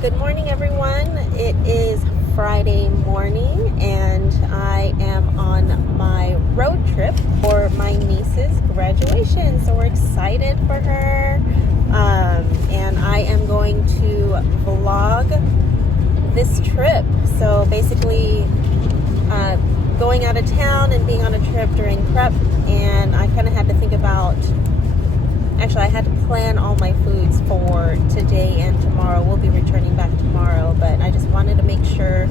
Good morning, everyone. It is Friday morning and I am on my road trip for my niece's graduation. So we're excited for her. And I am going to vlog this trip. So basically going out of town and being on a trip during prep, and I kind of had to think about, actually I had to plan all my foods for today and tomorrow. We'll be returning back tomorrow, but I just wanted to make sure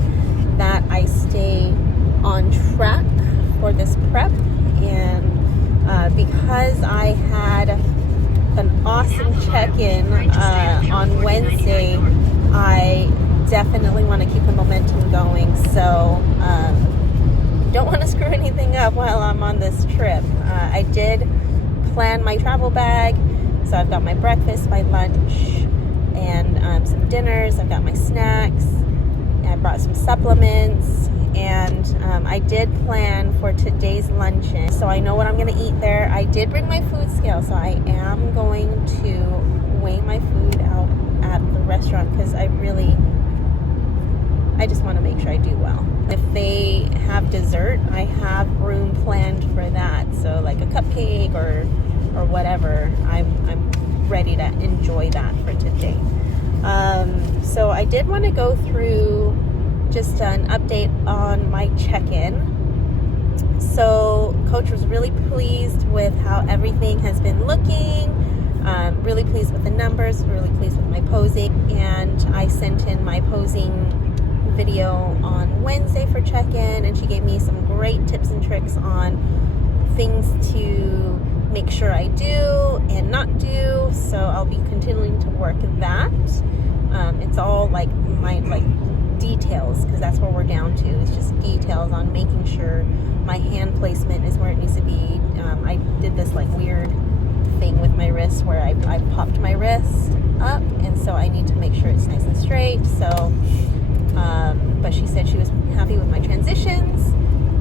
that I stay on track for this prep. And because I had an awesome check-in on Wednesday, I definitely want to keep the momentum going. So don't want to screw anything up while I'm on this trip. I did plan my travel bag, so I've got my breakfast, my lunch, and some dinners. I've got my snacks. I brought some supplements, and I did plan for today's luncheon, so I know what I'm going to eat there. I did bring my food scale, so I am going to weigh my food out at the restaurant because I just want to make sure I do well. If they have dessert, I have room planned for that. So like a cupcake or whatever, I'm ready to enjoy that for today. So I did want to go through just an update on my check-in. So Coach was really pleased with how everything has been looking. Really pleased with the numbers, really pleased with my posing, and I sent in my posing video on Wednesday for check-in, and she gave me some great tips and tricks on things to make sure I do and not do. So I'll be continuing to work that. It's all like my details, because that's what we're down to. It's just details on making sure my hand placement is where it needs to be. I did this like weird thing with my wrist where I popped my wrist up, and so I need to make sure it's nice and straight. So but she said she was happy with my transitions.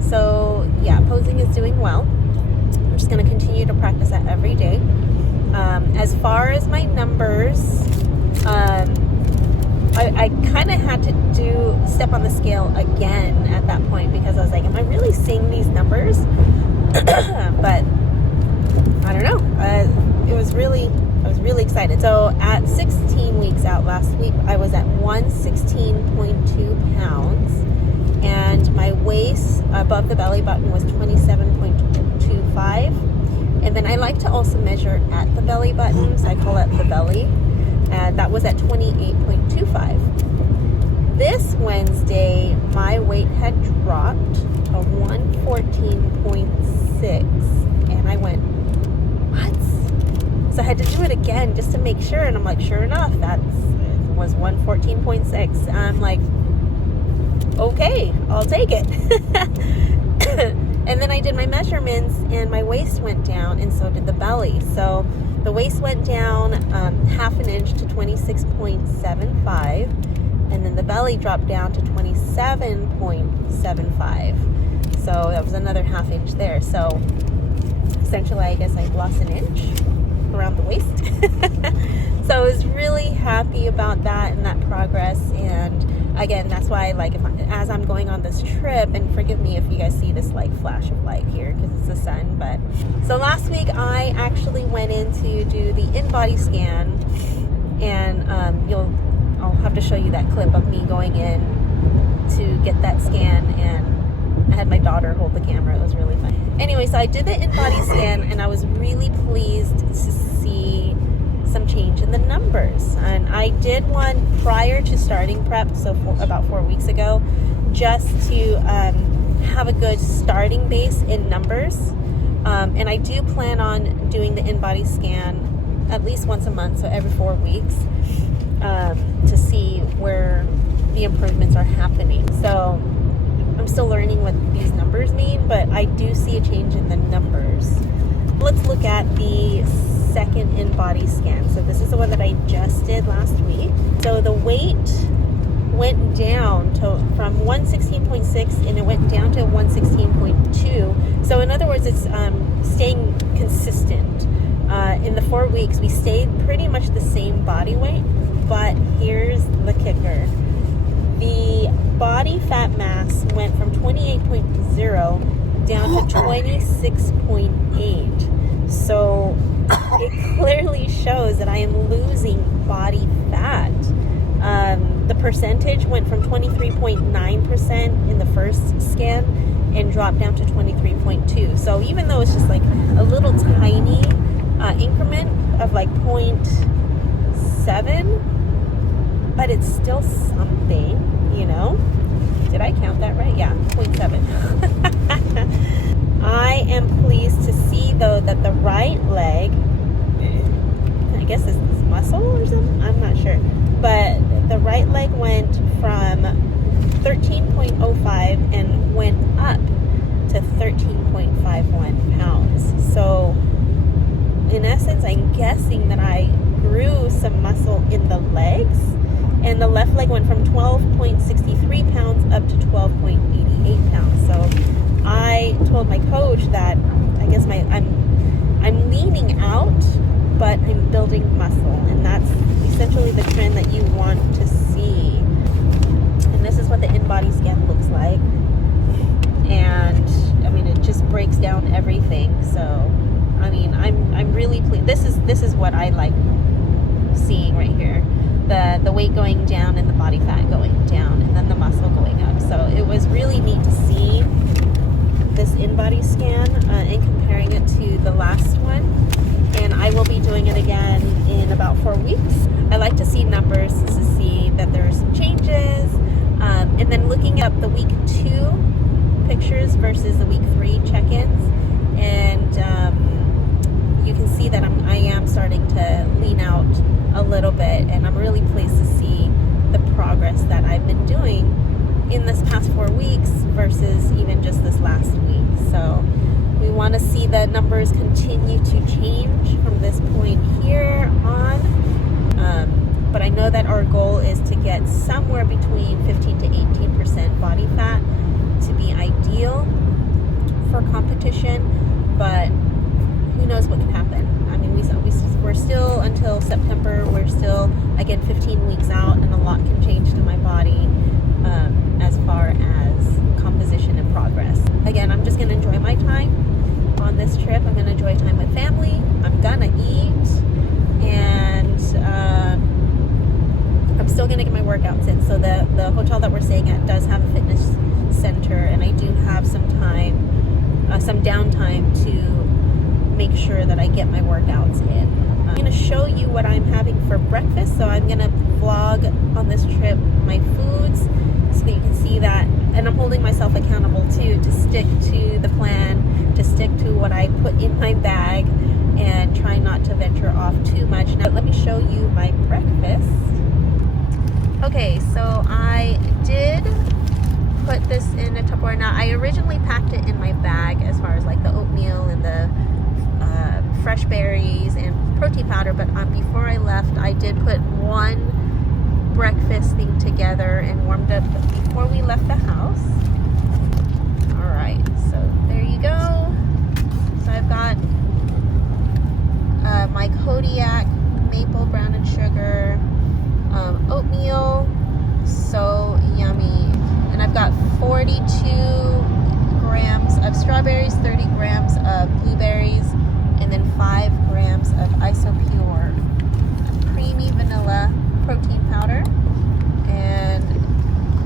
So yeah, posing is doing well. I'm just going to continue to practice that every day. As far as my numbers, I kind of had to step on the scale again at that point, because I was like, am I really seeing these numbers? But I don't know. I was really excited. So at 16 weeks out last week, I was at 116.2 pounds, and my waist above the belly button was 27.25. And then I like to also measure at the belly button, so I call it the belly, and that was at 28.25. This Wednesday, my weight had dropped to 114.6, and I went, what? So I had to do it again just to make sure, and I'm like, sure enough, that was 114.6. I'm like, okay, I'll take it. And then I did my measurements, and my waist went down, and so did the belly. So the waist went down half an inch to 26.75, and then the belly dropped down to 27.75. So that was another half inch there. So essentially, I guess I lost an inch around the waist. So I was really happy about that and that progress. And again, that's why, like, as I'm going on this trip, and forgive me if you guys see this like flash of light here because it's the sun, but so last week I actually went in to do the in-body scan, and I'll have to show you that clip of me going in to get that scan, and I had my daughter hold the camera. It was really fun. Anyway, so I did the in-body scan, and I was really pleased to see some change in the numbers. And I did one prior to starting prep, so about 4 weeks ago, just to have a good starting base in numbers. And I do plan on doing the in-body scan at least once a month, so every 4 weeks, to see where the improvements are happening. So I'm still learning what these numbers mean, but I do see a change in the numbers. Let's look at the second in-body scan. So this is the one that I just did last week. So the weight went down from 116.6, and it went down to 116.2. So in other words, it's staying consistent. In the 4 weeks, we stayed pretty much the same body weight. But here's the kicker. The body fat mass went from 28.0 down to 26.8. So it clearly shows that I am losing body fat. The percentage went from 23.9% in the first scan and dropped down to 23.2. So even though it's just like a little tiny increment of like 0.7, but it's still something, you know. Did I count that right? Yeah, 0.7. I am pleased to see though that the right leg, I guess this is muscle or something, I'm not sure, but the right leg went from 13.05 and went up to 13.51 pounds. So in essence, I'm guessing that I grew some muscle in the legs, and the left leg went from 12.63 pounds up to 12.88 pounds. So I told my coach that I guess I'm leaning out, but I'm building muscle, and that's essentially the trend that you want to see. And this is what the in-body scan looks like. And I mean, it just breaks down everything. So I mean, I'm really pleased. This is what I like seeing right here. The weight going down and the body fat going down, and then the muscle going up. So it was really neat to see this in-body scan and comparing it to the last one. And I will be doing it again in about 4 weeks. I like to see numbers to see that there are some changes. And then looking up the week 2 pictures versus the week 3 check-ins. And you can see that I am starting to lean out a little bit. And I'm really pleased to see the progress that I've been doing in this past 4 weeks versus even just this last week. So we want to see the numbers continue to change from this point here on. But I know that our goal is to get somewhere between 15 to 18% body fat to be ideal for competition. But who knows what can happen. I mean, we're still until September. We're still, again, 15 weeks out, and a lot can change to my body as far as composition and progress. Again, I'm just going to enjoy my time on this trip. I'm going to enjoy time with family. I'm going to eat, and I'm still going to get my workouts in. So the hotel that we're staying at does have a fitness center, and I do have some downtime to make sure that I get my workouts in. I'm going to show you what I'm having for breakfast. So I'm going to vlog on this trip my foods so that you can see that. And I'm holding myself accountable too to stick to the plan, to stick to what I put in my bag, and try not to venture off too much. Now let me show you my breakfast. Okay, so I did put this in a Tupperware. Now I originally packed it in my bag as far as like the oatmeal and the fresh berries and protein powder, but before I left I did put one breakfast thing together and warmed up before we left the house. Alright, so there you go. So I've got my Kodiak maple brown and sugar oatmeal, so yummy. And I've got 42 grams of strawberries, 30 grams of blueberries, and then 5 grams of Isopure creamy vanilla protein powder. And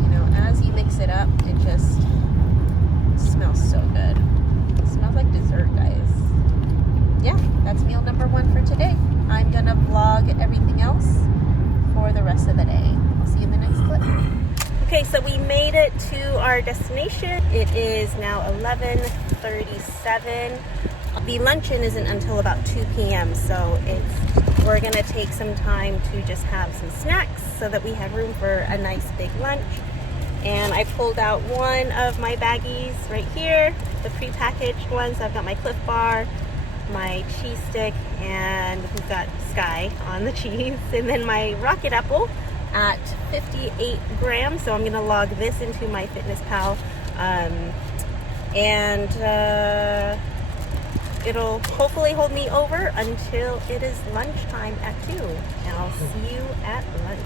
you know, as you mix it up, it just smells so good. It smells like dessert, guys. Yeah, that's meal number 1 for today. I'm gonna vlog everything else for the rest of the day. I'll see you in the next clip. Okay, so we made it to our destination. It is now 11:37. The luncheon isn't until about 2 p.m. So we're gonna take some time to just have some snacks so that we have room for a nice big lunch. And I pulled out one of my baggies right here, the prepackaged one. So I've got my Cliff Bar, my cheese stick, and we've got Sky on the cheese, and then my Rocket Apple at 58 grams. So I'm gonna log this into my it'll hopefully hold me over until it is lunchtime at 2. And I'll see you at lunch.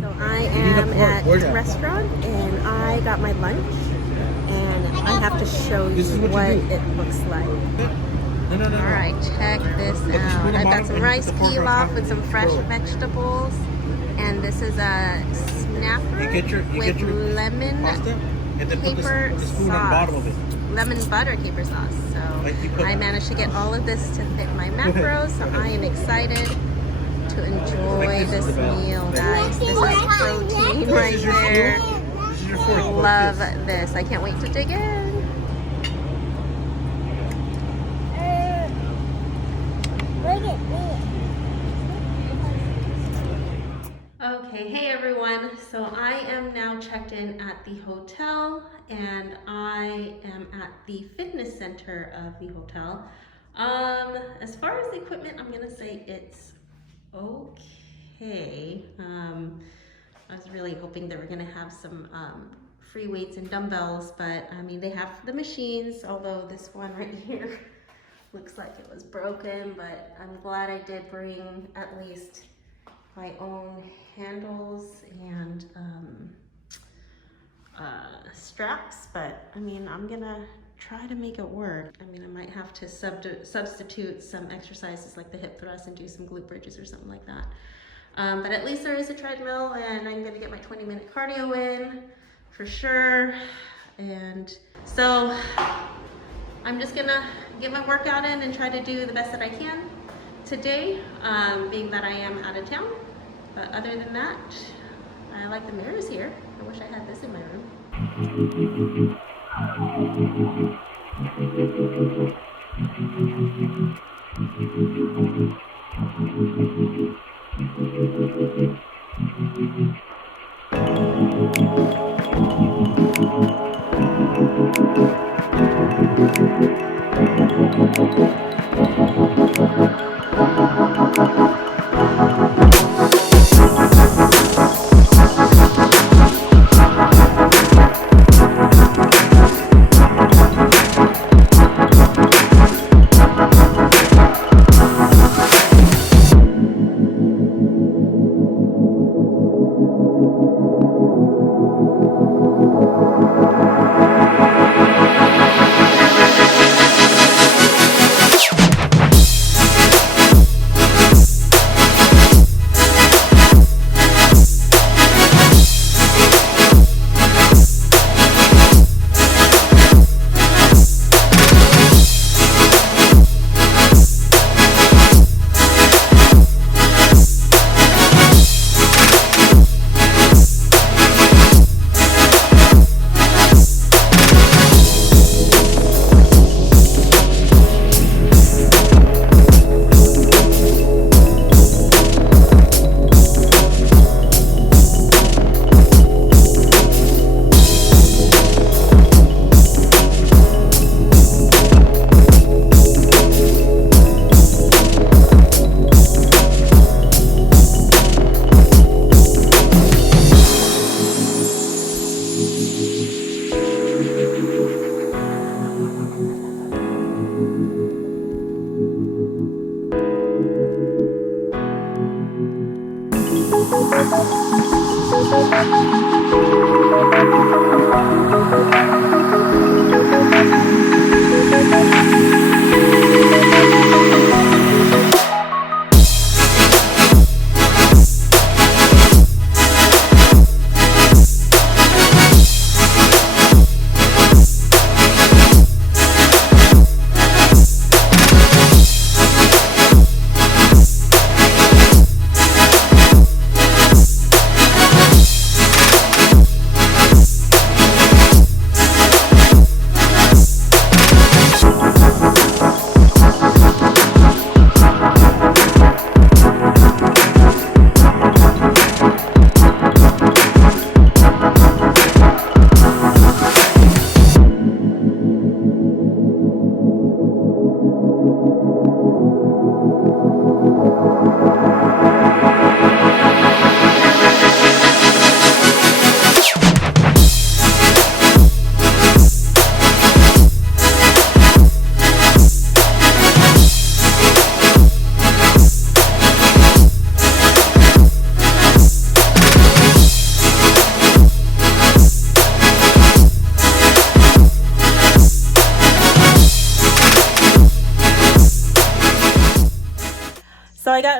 So I am at the restaurant and I got my lunch and I have to show you what it looks like. Alright, check this out. I've got some rice pilaf with some fresh vegetables, and this is a snapper with lemon caper sauce. Lemon butter caper sauce. So I managed to get all of this to fit my macros, so I am excited to enjoy this meal, guys. This is protein right there. Love this. I can't wait to dig in. Okay, hey everyone. So I am now checked in at the hotel and I am at the fitness center of the hotel. As far as the equipment, I'm gonna say it's okay. I was really hoping they were gonna have some free weights and dumbbells, but I mean, they have the machines, although this one right here looks like it was broken, but I'm glad I did bring at least my own handles and straps, but I mean, I'm gonna try to make it work. I mean, I might have to substitute some exercises like the hip thrust and do some glute bridges or something like that. But at least there is a treadmill and I'm gonna get my 20-minute cardio in for sure. And so I'm just gonna get my workout in and try to do the best that I can today, being that I am out of town. But other than that, I like the mirrors here. I wish I had this in my room.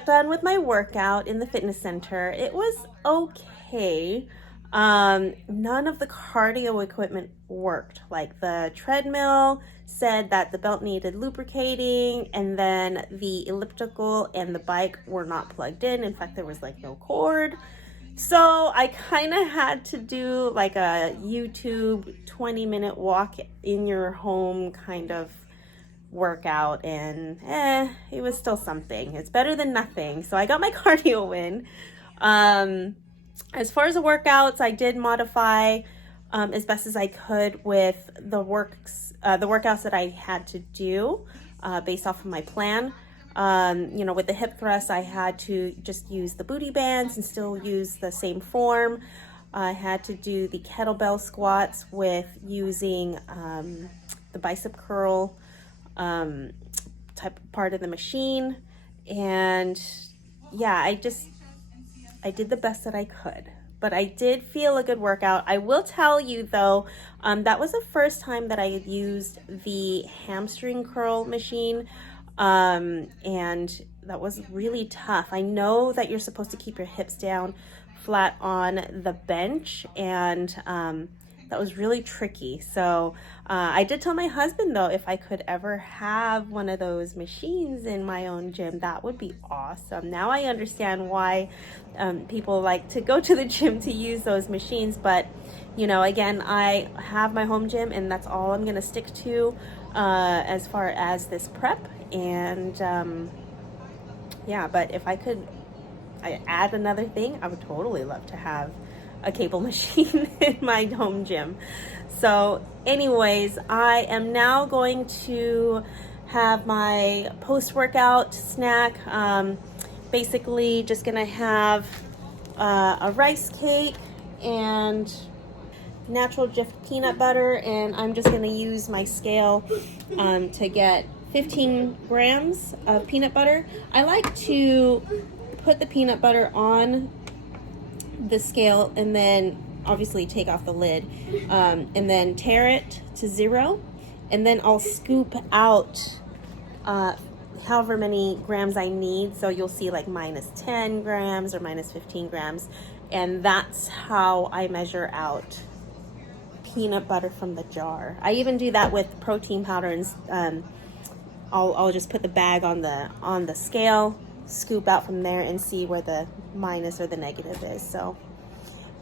done with my workout in the fitness center. It was okay. None of the cardio equipment worked. Like the treadmill said that the belt needed lubricating, and then the elliptical and the bike were not plugged in. In fact, there was like no cord. So I kind of had to do like a YouTube 20-minute walk in your home kind of workout, and it was still something. It's better than nothing. So I got my cardio in. As far as the workouts, I did modify as best as I could with the workouts that I had to do based off of my plan. You know, with the hip thrust, I had to just use the booty bands and still use the same form. I had to do the kettlebell squats with using the bicep curl type part of the machine. And yeah, I did the best that I could, but I did feel a good workout. I will tell you though, that was the first time that I had used the hamstring curl machine. And that was really tough. I know that you're supposed to keep your hips down flat on the bench, and that was really tricky. So I did tell my husband though, if I could ever have one of those machines in my own gym, that would be awesome. Now I understand why people like to go to the gym to use those machines, but you know, again, I have my home gym and that's all I'm gonna stick to as far as this prep. And yeah, but if I could add another thing, I would totally love to have a cable machine in my home gym. So anyways, I am now going to have my post-workout snack. Basically just gonna have a rice cake and natural Jif peanut butter, and I'm just gonna use my scale to get 15 grams of peanut butter. I like to put the peanut butter on the scale and then obviously take off the lid, and then tare it to 0, and then I'll scoop out however many grams I need. So you'll see like minus 10 grams or minus 15 grams, and that's how I measure out peanut butter from the jar. I even do that with protein powder, and I'll just put the bag on the scale, scoop out from there, and see where the minus or the negative is. So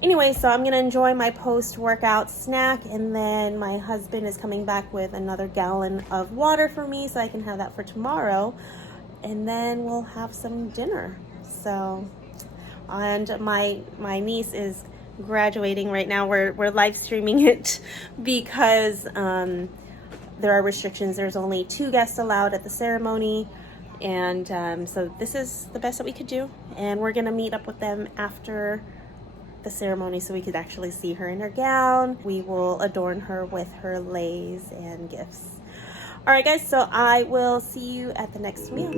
anyway, so I'm gonna enjoy my post-workout snack, and then my husband is coming back with another gallon of water for me so I can have that for tomorrow, and then we'll have some dinner. So, and my niece is graduating right now. We're live streaming it because there are restrictions. There's only 2 guests allowed at the ceremony, and so this is the best that we could do, and we're gonna meet up with them after the ceremony so we could actually see her in her gown. We will adorn her with her leis and gifts. All right guys, so I will see you at the next meal.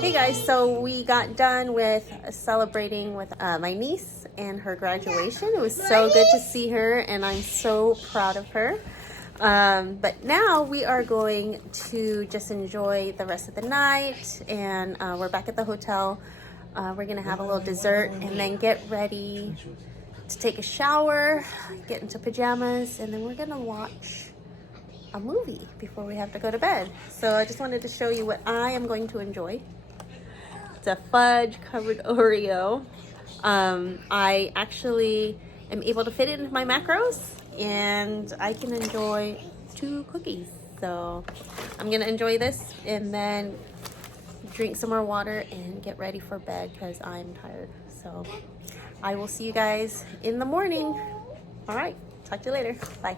Hey guys, so we got done with celebrating with my niece and her graduation. It was so good to see her, and I'm so proud of her. But now we are going to just enjoy the rest of the night, and we're back at the hotel. We're gonna have a little dessert and then get ready to take a shower, get into pajamas, and then we're gonna watch a movie before we have to go to bed. So I just wanted to show you what I am going to enjoy. It's a fudge covered Oreo. I actually am able to fit it into my macros, and I can enjoy 2 cookies. So I'm gonna enjoy this and then drink some more water and get ready for bed because I'm tired. So I will see you guys in the morning. All right, talk to you later. Bye.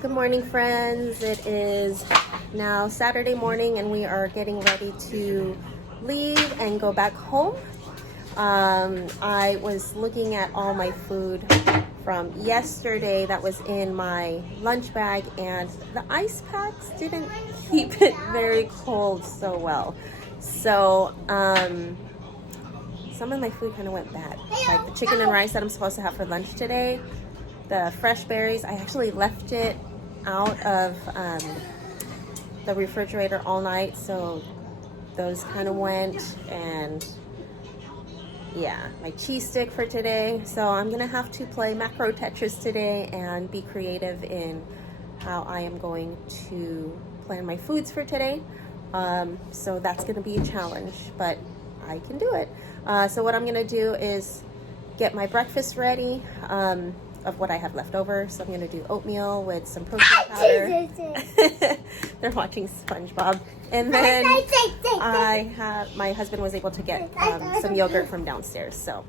Good morning, friends. It is now Saturday morning, and we are getting ready to leave and go back home. I was looking at all my food from yesterday that was in my lunch bag, and the ice packs didn't keep it very cold so well. So some of my food kind of went bad. Like the chicken and rice that I'm supposed to have for lunch today, the fresh berries. I actually left it out of the refrigerator all night, so those kind of went. And yeah, my cheese stick for today. So I'm gonna have to play macro Tetris today and be creative in how I am going to plan my foods for today. So that's gonna be a challenge, but I can do it. So what I'm gonna do is get my breakfast ready of what I have left over. So I'm gonna do oatmeal with some protein powder. They're watching SpongeBob. And then my husband was able to get some yogurt from downstairs. So.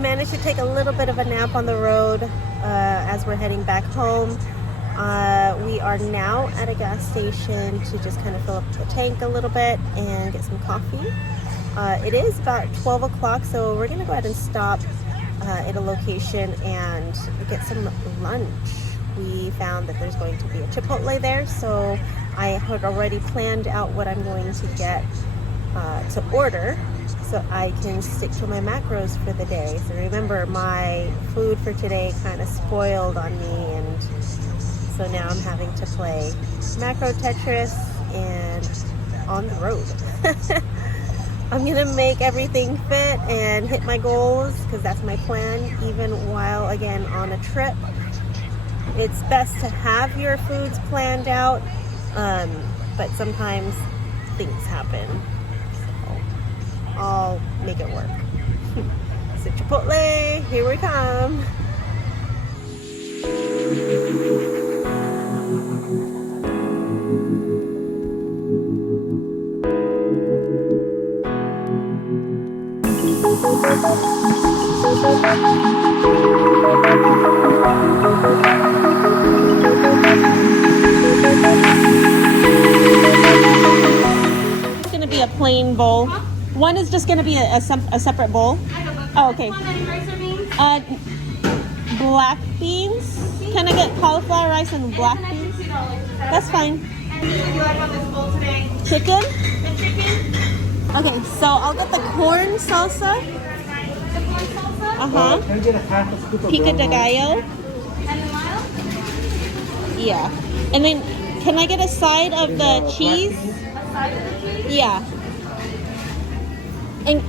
Managed to take a little bit of a nap on the road as we're heading back home. We are now at a gas station to just kind of fill up the tank a little bit and get some coffee. It is about 12 o'clock, so we're gonna go ahead and stop at a location and get some lunch. We found that there's going to be a Chipotle there, so I had already planned out what I'm going to get to order, so I can stick to my macros for the day. So remember, my food for today kind of spoiled on me, and so now I'm having to play macro Tetris and on the road. I'm gonna make everything fit and hit my goals, because that's my plan, even while again on a trip. It's best to have your foods planned out, but sometimes things happen. I'll make it work. So Chipotle, here we come. It's gonna be a plain bowl. One is just going to be a separate bowl. Oh, okay. Black beans. Can I get cauliflower rice and black beans? That's fine. Chicken? Okay, so I'll get the corn salsa. Can I get a half a scoop of Pico de gallo. Yeah. And then can I get a side of the cheese? A side of the cheese? Yeah. And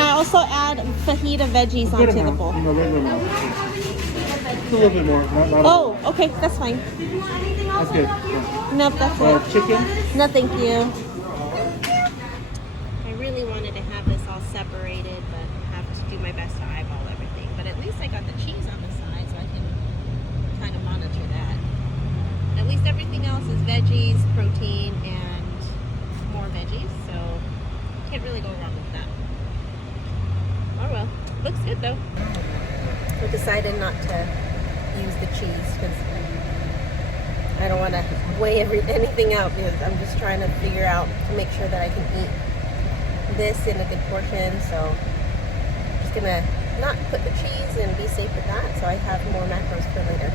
I also add fajita veggies onto the bowl. A little bit more. Oh, okay, that's fine. Did you want anything else? That's good. Nope, that's it. Chicken? No, thank you. I really wanted to have this all separated, but I have to do my best to eyeball everything. But at least I got the cheese on the side, so I can kind of monitor that. At least everything else is veggies, protein, and more veggies, so can't really go wrong with that. Oh well, looks good though. We decided not to use the cheese because I don't want to weigh anything out, because I'm just trying to figure out to make sure that I can eat this in a good portion. So I'm just gonna not put the cheese and be safe with that, so I have more macros for later.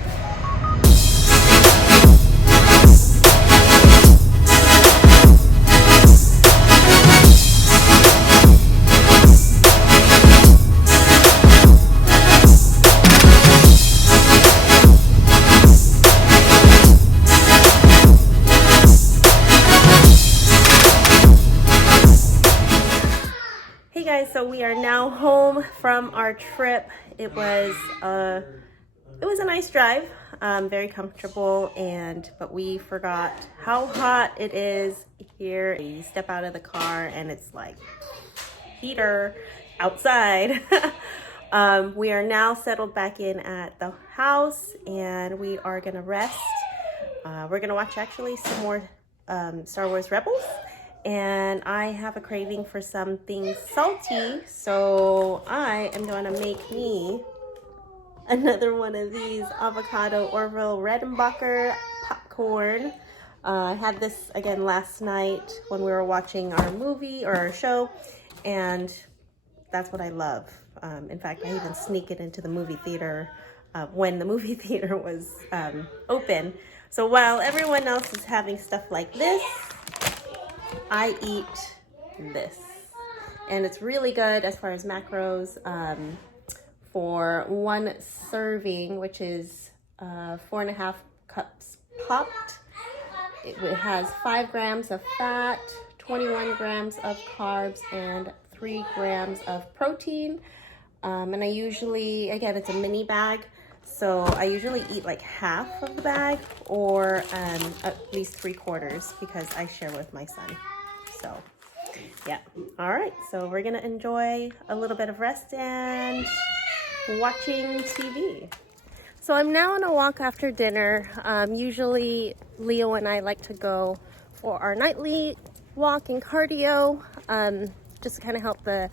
So we are now home from our trip. It was a nice drive, very comfortable, but we forgot how hot it is here. You step out of the car and it's like heater outside. We are now settled back in at the house, and we are gonna rest. We're gonna watch actually some more Star Wars Rebels, and I have a craving for something salty, so I am going to make me another one of these avocado Orville Redenbacher popcorn. I had this again last night when we were watching our movie or our show, and that's what I love. In fact, I even sneak it into the movie theater when the movie theater was open. So while everyone else is having stuff like this, I eat this. And it's really good as far as macros. For one serving, which is 4.5 cups popped, it has 5 grams of fat, 21 grams of carbs, and 3 grams of protein. And I usually, again, it's a mini bag, so I usually eat like half of the bag or at least 3/4 because I share with my son. So yeah. All right, so we're gonna enjoy a little bit of rest and watching TV. So I'm now on a walk after dinner. Usually Leo and I like to go for our nightly walk and cardio, just to kind of help the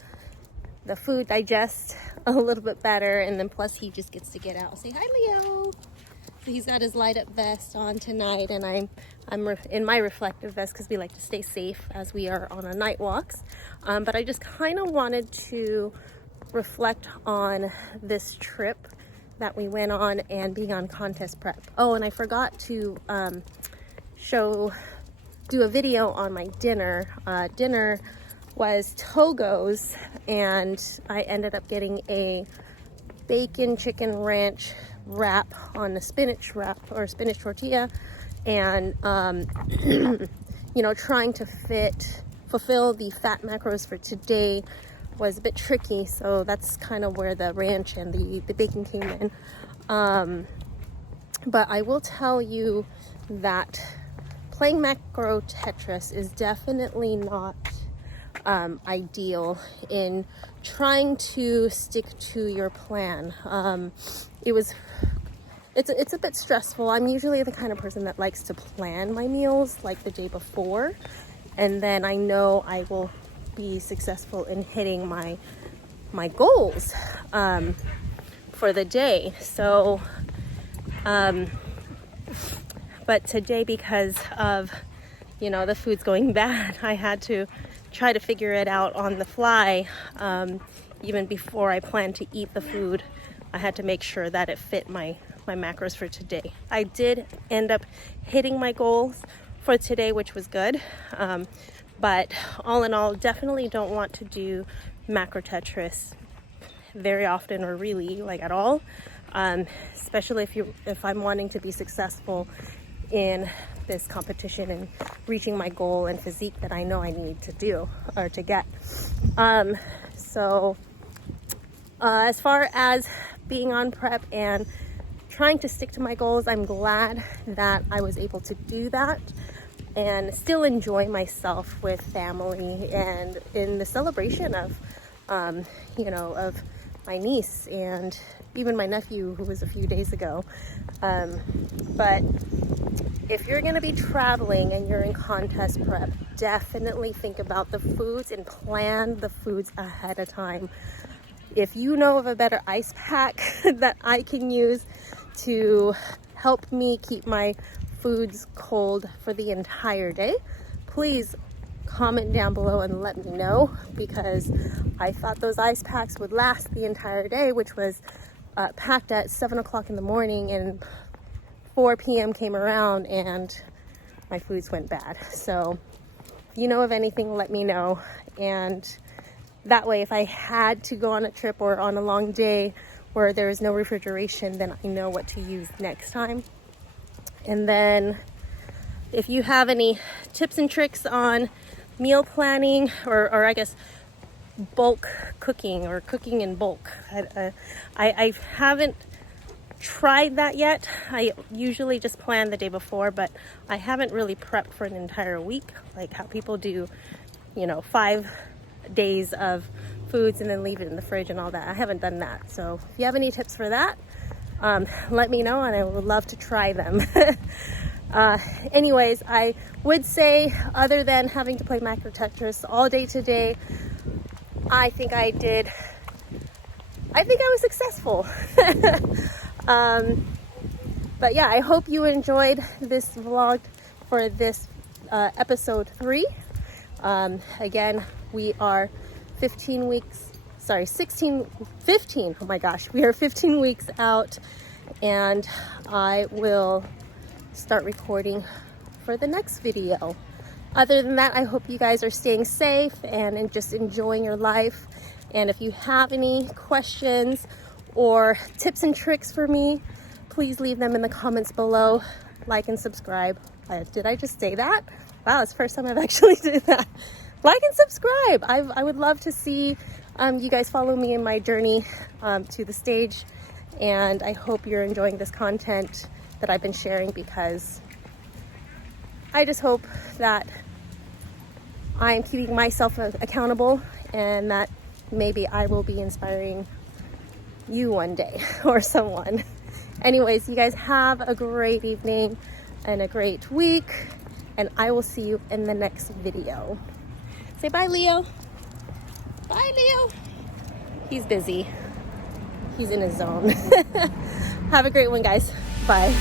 food digest a little bit better, and then plus he just gets to get out. Say hi, Leo. So he's got his light up vest on tonight, and I'm in my reflective vest because we like to stay safe as we are on our night walks. But I just kind of wanted to reflect on this trip that we went on and being on contest prep. Oh, and I forgot to do a video on my dinner. Dinner was Togo's, and I ended up getting a bacon chicken ranch wrap on the spinach wrap or spinach tortilla, and you know, trying to fulfill the fat macros for today was a bit tricky, so that's kind of where the ranch and the bacon came in. But I will tell you that playing macro Tetris is definitely not ideal in trying to stick to your plan. It's a bit stressful. I'm usually the kind of person that likes to plan my meals like the day before, and then I know I will be successful in hitting my goals for the day. So but today, because of, you know, the food's going bad, I had to try to figure it out on the fly. Even before I planned to eat the food, I had to make sure that it fit my macros for today. I did end up hitting my goals for today, which was good. But all in all, definitely don't want to do macro Tetris very often, or really like at all. Especially if I'm wanting to be successful in this competition and reaching my goal and physique that I know I need to do or to get. So as far as being on prep and trying to stick to my goals, I'm glad that I was able to do that and still enjoy myself with family and in the celebration of, you know, of my niece and even my nephew, who was a few days ago. But if you're going to be traveling and you're in contest prep, definitely think about the foods and plan the foods ahead of time. If you know of a better ice pack that I can use to help me keep my foods cold for the entire day, please comment down below and let me know, because I thought those ice packs would last the entire day, which was packed at 7 o'clock in the morning, and 4 p.m. came around and my foods went bad. So if you know of anything, let me know. And that way, if I had to go on a trip or on a long day where there is no refrigeration, then I know what to use next time. And then if you have any tips and tricks on meal planning, or I guess bulk cooking or cooking in bulk, I haven't tried that yet. I usually just plan the day before, but I haven't really prepped for an entire week, like how people do, you know, 5 days of foods and then leave it in the fridge and all that. I haven't done that. So if you have any tips for that, let me know, and I would love to try them. Anyways, I would say, other than having to play macro Tetris all day today, I think I was successful. But yeah, I hope you enjoyed this vlog for this episode 3. Again, we are 15, oh my gosh, we are 15 weeks out, and I will start recording for the next video. Other than that, I hope you guys are staying safe and just enjoying your life. And if you have any questions or tips and tricks for me, please leave them in the comments below. Like and subscribe. Did I just say that? Wow, it's the first time I've actually did that. Like and subscribe. I would love to see you guys follow me in my journey to the stage. And I hope you're enjoying this content that I've been sharing, because I just hope that I'm keeping myself accountable, and that maybe I will be inspiring you one day or someone. Anyways, you guys have a great evening and a great week, and I will see you in the next video. Say bye, Leo. Bye, Leo. He's busy. He's in his zone. Have a great one, guys. Bye.